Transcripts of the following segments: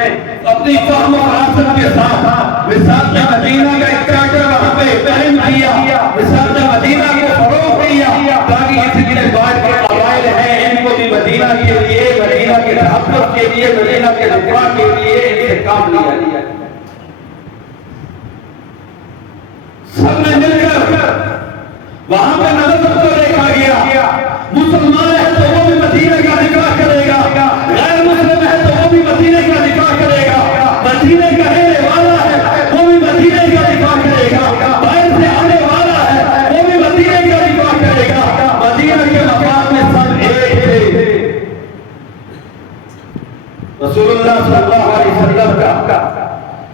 अपनी फहम और आसत के साथ विसात मदीना का एक चार्टर वहां पे कायम किया, विसात मदीना को फरोग दिया, ताकि इसके बाद के कबाइल हैं इनको भी मदीना के लिए, मदीना के तहफ़्फ़ुज़ के लिए, मदीना के दिफा के लिए इनसे काम लिया। सबने मिलकर वहां पे नजर को देखा गया, मुसलमान है तो वो भी मदीने का निकाह करेगा, गैर मुस्लिम है तो वो भी मदीने का निकाह करेगा, मदीने का रहने वाला है वो भी मदीने का निकाह करेगा, बाहर से आने वाला है वो भी मदीने का निकाह करेगा। मदीना के मकाम में सब एक थे। रसूलुल्लाह सल्लल्लाहु अलैहि वसल्लम का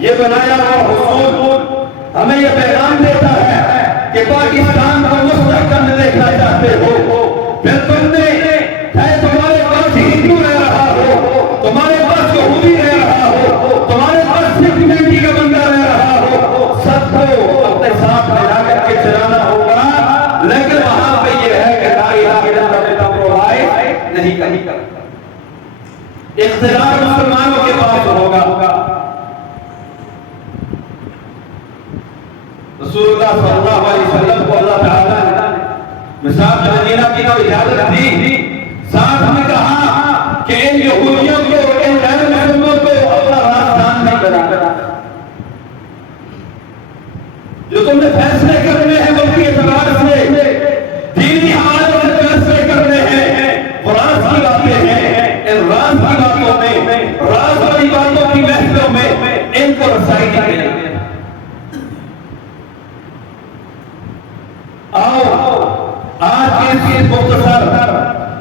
ये बनाया हुआ हुसूल हमें यह पैगाम देता है कि पाकिस्तान को मुस्तहकम देखना चाहते हो, फिर तुमने चाहे तुम्हारे पास हिंदू रह रहा हो, तुम्हारे पास यहूदी रह रहा हो, तुम्हारे पास सिख कमेटी का बंदा रह रहा हो, सबको अपने साथ मिला करके चलाना होगा। लेकिन वहां पे यह है कि ला इलाहा इल्लल्लाह का प्रोवाइड नहीं करता, इख्तियार मुसलमानों के पास होगा। रसूलुल्लाह सल्लल्लाहु अलैहि वसल्लम को अल्लाह ताला ने मिसाल मदीना की तो इजाजत दी, साथ में कहा कि इन यहूदियों को, इन गैर मुस्लिमों को अपना राजधान नहीं बनाना, जो तुमने फैसले करने हैं मुल्की एतबार से, दीनी हवाले से फैसले करने हैं, वो राज की बातें हैं, इन राज की बातों में, राज वाली बातों की महफिलों में इनको रसाई नहीं देनी। आओ आज इस मुख्तसर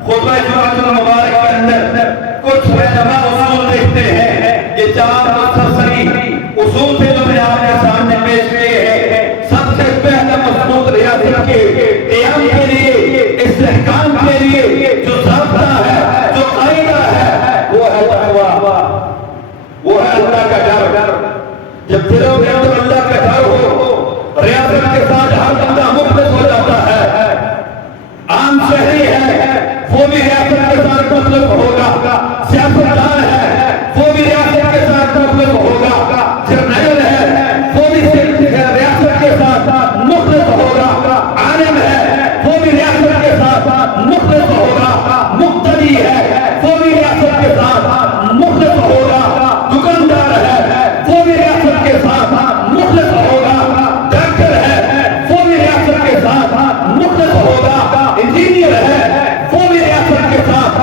खुतबा जुमाअतुल मुबारक के अंदर कुछ रहनुमा उसूल देखते हैं। ये चार मुख्तसरी उसूल थे जो मैंने आपके सामने पेश किए हैं। सबसे पहला मजबूत रियासत के क़याम के लिए, इस्तेहकाम के लिए जो ज़ाब्ता है, जो कायदा है, वो है तक़वा, वो है अल्लाह का डर। जब दिलों के अंदर अल्लाह का डर हो, रियासत के साथ हर बंदा मुख्तस हो जाता है। आम शहरी है वो भी रियासत के साथ मुख्तस होगा, सियासतदान है वो भी रियासत के साथ मुख्तस होगा, जर्नैल है वो भी रियासत के साथ मुख्तस होगा, आलिम है वो भी रियासत के साथ मुख्तस होगा, मुक्तदी है वो भी रियासत के साथ मुख्तस होगा, दुकानदार है वो भी रियासत के साथ मुख्तस होगा, डॉक्टर है वो भी रियासत के साथ मुख्तस होगा, इंजीनियर है वो भी रियासत के साथ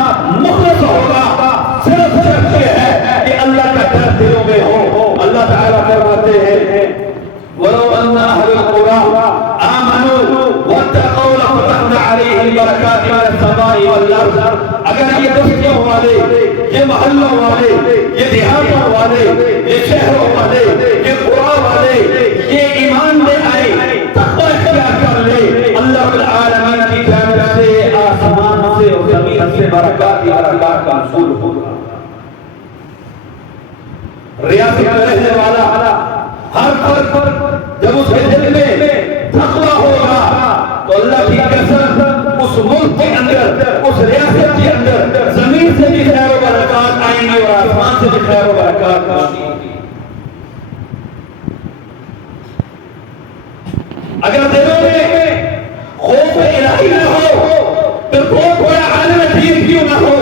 मुख्तस होगा। सिर्फ ये है कि अल्लाह का डर दिलों में हो। अल्लाह ताला फरमाते हैं वलो अन्ना अहलुल क़ुरा आमनू वत्तक़ौ लफ़तहना अलैहिम बरकातिन मिनस समाई वल अर्ज़। अगर ये बस्तियों वाले, ये मोहल्लों वाले, ये देहातों वाले, ये शहरों वाले, ये क़ुरा वाले ये ईमान में आए, तक़वा इख्तियार कर ले, अल्लाह रब्बुल आलमीन की जानिब से आसमान से और ज़मीन से बरकत या अल्लाह का नज़ूल होगा। रियासत में रहने वाला हर फर्द जब उसके दिल में तक़वा होगा तो अल्लाह की कसम उस मुल्क के अंदर, उस रियासत के अंदर जमीन से भी खैर व बरकत आएंगी और आसमान से भी खैर व बरकत आएंगी। अगर दिलों में खौफ इलाही न हो तो कोई आलिम दीन क्यों न हो,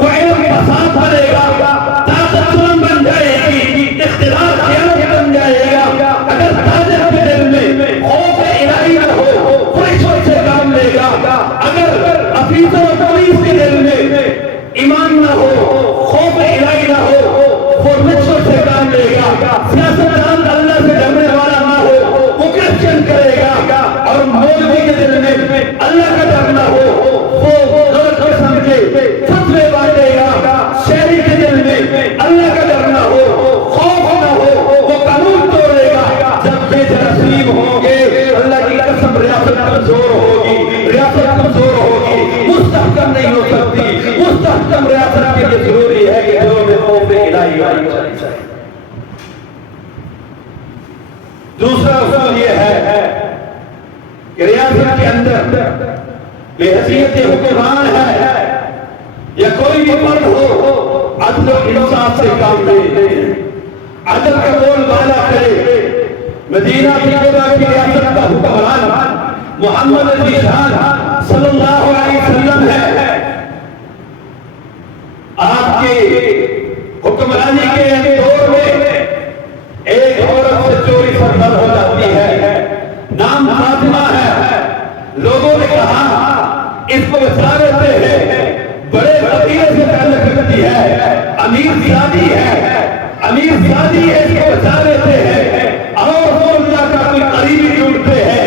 तो इल्म का साथ भरेगा, ताकत बुलंद बन जाएगी, इख्तिलाफ क़यामत बन जाएगा। अगर ताजिर के दिल में खौफ इलाही न हो वो रिश्वत से काम लेगा, अगर अफीसर और पुलिस के दिल में ईमान न हो, खौफ इलाही न हो, वो रिश्वत से काम लेगा। सियासतदान अल्लाह से डरने वाला ना हो वो क्रिश्चियन करेगा, और मौलवी के दिल में अल्लाह का डर न हो वो गलत किस्म के फतवे बांटेगा। शहरी के दिल में अल्लाह का डर न हो, खौफ न हो, वो कानून तोड़ेगा। जब बेनसीब होंगे अल्लाह की कसम रियासत कमजोर होगी, रियासत कमजोर होगी, मुस्तहकम नहीं हो सकती। मुस्तहकम रियासत के लिए जरूरी है कि दिलों में खौफ इलाही होना चाहिए। दूसरा उसूल यह है कि रियासत के अंदर बेहैसियत हुक्मरान है या कोई भी फर्द हो, अदल और इंसाफ से काम ले, अदल का बोलबाला करे। मदीना की रियासत का हुक्मरान मोहम्मद ज़ीशान सल्लल्लाहु अलैहि वसल्लम है। आपके हुक्मरानी के दौर में एक औरत से चोरी सरदर हो जाती है, नाम फातिमा है। लोगों ने कहा इसको बचा लेते हैं, बड़े कबीले से ताल्लुक रखती है, अमीर शादी है, इसको बचा लेते हैं। और रसूलुल्लाह का कोई करीबी ढूंढते हैं,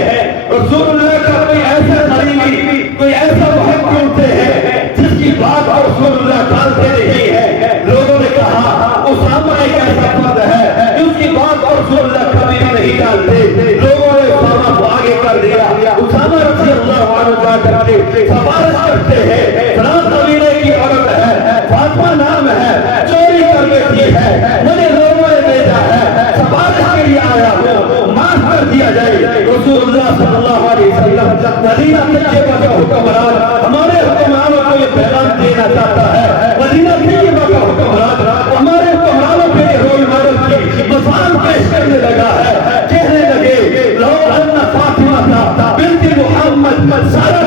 रसूलुल्लाह का कोई ऐसा करीबी, कोई ऐसा महब ढूंढते हैं जिसकी बात रसूलुल्लाह टालते नहीं है। लोगों ने कहा उसामा एक ऐसा फर्द है जिसकी बात रसूलुल्लाह कभी नहीं टालते। लोगों ने उसामा को आगे कर दिया। उसामा रज़ियल्लाहु अन्हु जा करके सिफारिश करते हैं, फलां कबीले की औरत है, फातिमा नाम है, चोरी कर बैठी है, मुझे लोगों ने भेजा है, सिफारिश के लिए आया हूं, माफ कर दिया जाए। रसूलुल्लाह सल्लल्लाहु अलैहि वसल्लम मदीना तैयबा का हुक्मरान हमारे हुक्मरानों को ये पैगाम देना चाहता है। मदीना तैयबा का हुक्मरान हमारे हुक्मरानों के रोल मॉडल की मिसाल पेश करने लगा है। कहने लगे लो अन्ना फातिमा का बिन्त मोहम्मद सारा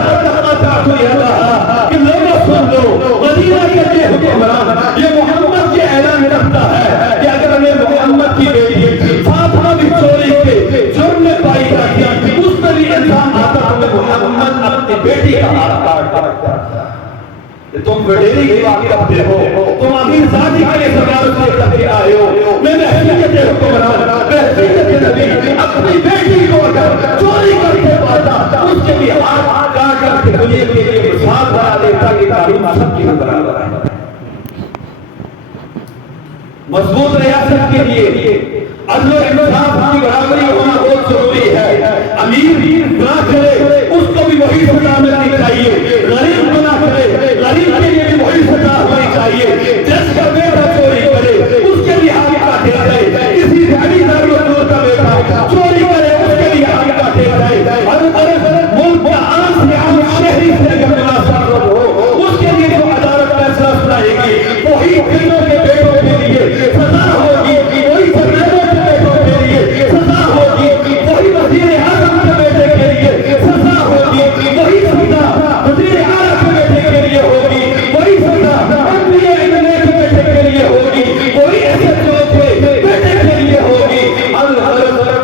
कि लोगों सुन लो, मदीना के ये हुक्मरान ये मोहम्मद के ऐलान रखता है कि अगर हमें मोहम्मद की बेटी फातिमा भी चोरी के जुर्म में पाई जाती, उस पर भी इंसान आता तो मोहम्मद अपनी बेटी का हाथ काट देता। तुम वडेरी की बात करते हो, तुम अमीर शादी के लिए सवाल करके आए हो, मैं महसूस हुक्मरान नबी अपनी बेटी को अगर चोरी करके पाता उसके भी हाथ काट करके दुनिया के लिए मिसाल बना देता कि कानून सबकी बराबर है। मजबूत रियासत के लिए अदल और इंसाफ की बराबरी होना बहुत जरूरी है। अमीर गुनाह करे उसको भी वही सजा मिलनी चाहिए, गरीब गुनाह करे गरीब के लिए भी वही सजा होनी चाहिए। जिसका बेटा चोरी करे उसके लिए हाथ काटे जाए, किसी जमींदार का बेटा चोरी करे उसके लिए हाथ काटे जाए। मुल्क का आम से आम शहरी से अगर मुनासिब हो उसके लिए जो अदालत फैसला सुनाएगी वही फिल्मों के बेटों के लिए सजा होगी, वही सरकारों के बेटों के लिए सजा होगी, वही वज़ीर आज़म के बेटे के लिए सजा होगी, वही सजा वज़ीर आला के बेटे के लिए होगी, वही सजा अंबिया इल्मे के बेटे के लिए होगी, वही ऐसे के बेटे के लिए होगी।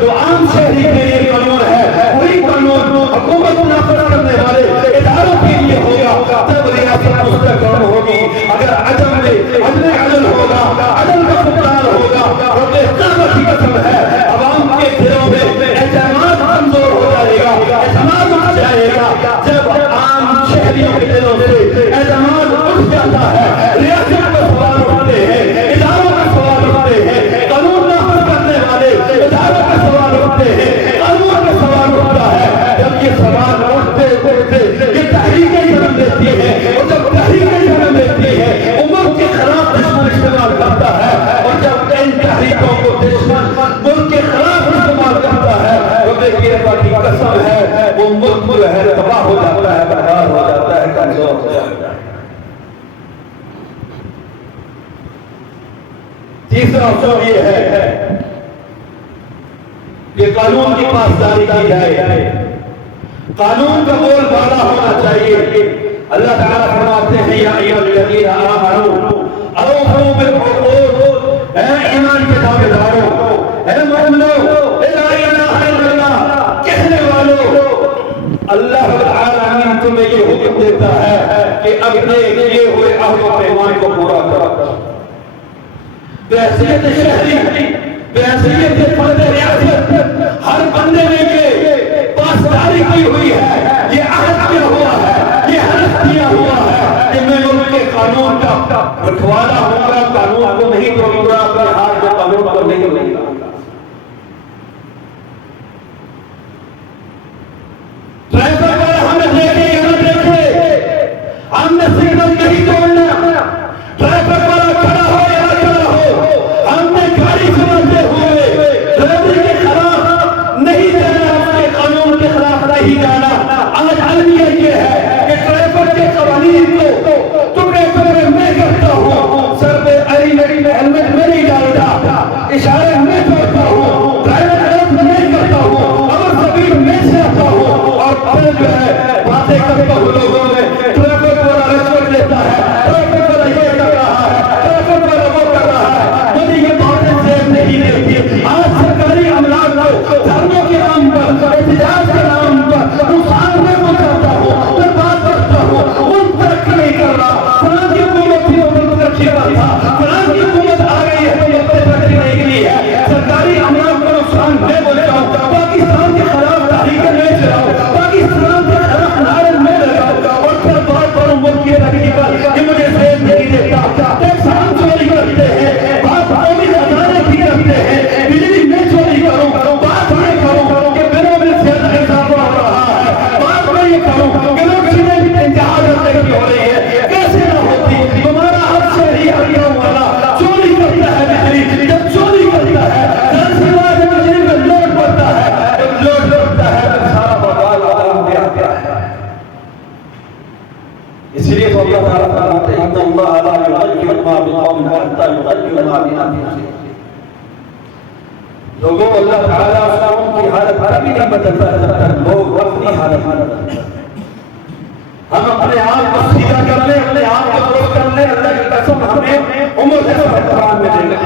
जो आम शहरी के लिए कानून है वही कानून हुकूमत नाफिज करने वाले इदारों के लिए होगा, तब रियासत मुस्तक़िल होगी। अगर अदल में अदल होगा, अदल का फुकरान होगा, रब्बे क़यामत की कसम है अवाम के दिलों में एतमाद कमजोर हो जाएगा, एतमाद उठ जाएगा। जब आम शहरियों के दिलों से एतमाद उठ जाता है, रियासत पर सवाल उठते हैं, इदारों पर सवाल उठते हैं, कानून नाफिज करने वाले इदारों पर सवाल उठते हैं, कानून पर सवाल उठता है। जब ये सवाल उठते ये तहरीकें जन्म देती है, और जब तहरीकें जन्म देती है उम्र के खिलाफ दुश्मन इस्तेमाल करता है, और जब इन तहरीकों को दुश्मन मुल्क के खिलाफ इस्तेमाल करता है तो देखिए की कसम है वो मुल्क जो है तबाह हो जाता है, बर्बाद हो जाता है, कमजोर हो जाता है। तीसरा अवसर ये है कि कानून की पासदारी की जाए, कानून का बोलबाला होना चाहिए। अल्लाह ताला फरमाते हैं या अय्युहल्लज़ीना आमनू औफू बिल-उक़ूद, ऐ ईमान के दावेदारों, ऐ मोमिनों, ला इलाहा इल्लल्लाह कहने वालों, अल्लाह रब्बुल आलमीन तुम्हें ये हुक्म देता है कि अपने किए हुए अहद व पैमान को पूरा करो। बहैसियत शहरी, बहैसियत फर्द रियासत हर बंदे ने ये पासदारी की हुई है, ये अहद किया हुआ है, ये हलफ किया हुआ है कि मैं मुल्क के कानून का रखवाला होगा, कानून को नहीं तोड़ूंगा, अपने हाथ में कानून को नहीं तोड़ूंगा। ड्राइवर वाला हमें देखे यहाँ देखे, हमने सिग्नल नहीं तोड़ना, ड्राइवर वाला खड़ा हो या खड़ा हो, हमने गाड़ी चलाते हुए ड्राइवर के खिलाफ नहीं जाना, उसके कानून के खिलाफ नहीं जाना। आज अलमिया ये है कि ड्राइवर के कवानीन को टुकड़े टुकड़े मैं करता हूँ, सर पे इसलिए तो अल्लाह ताला फरमाते हैं इन्नल्लाह ला युग़य्यिरु मा बिक़ौमिन हत्ता युग़य्यिरु मा बिअन्फुसिहिम। लोगों अल्लाह ताला उनकी हालत कभी नहीं बदलता जब तक लोग अपनी हालत बदलते। हम अपने आप को सीधा कर ले, अपने आप को दुरुस्त कर ले, अल्लाह की कसम हमें उम्र के साथ कुरान में देगा।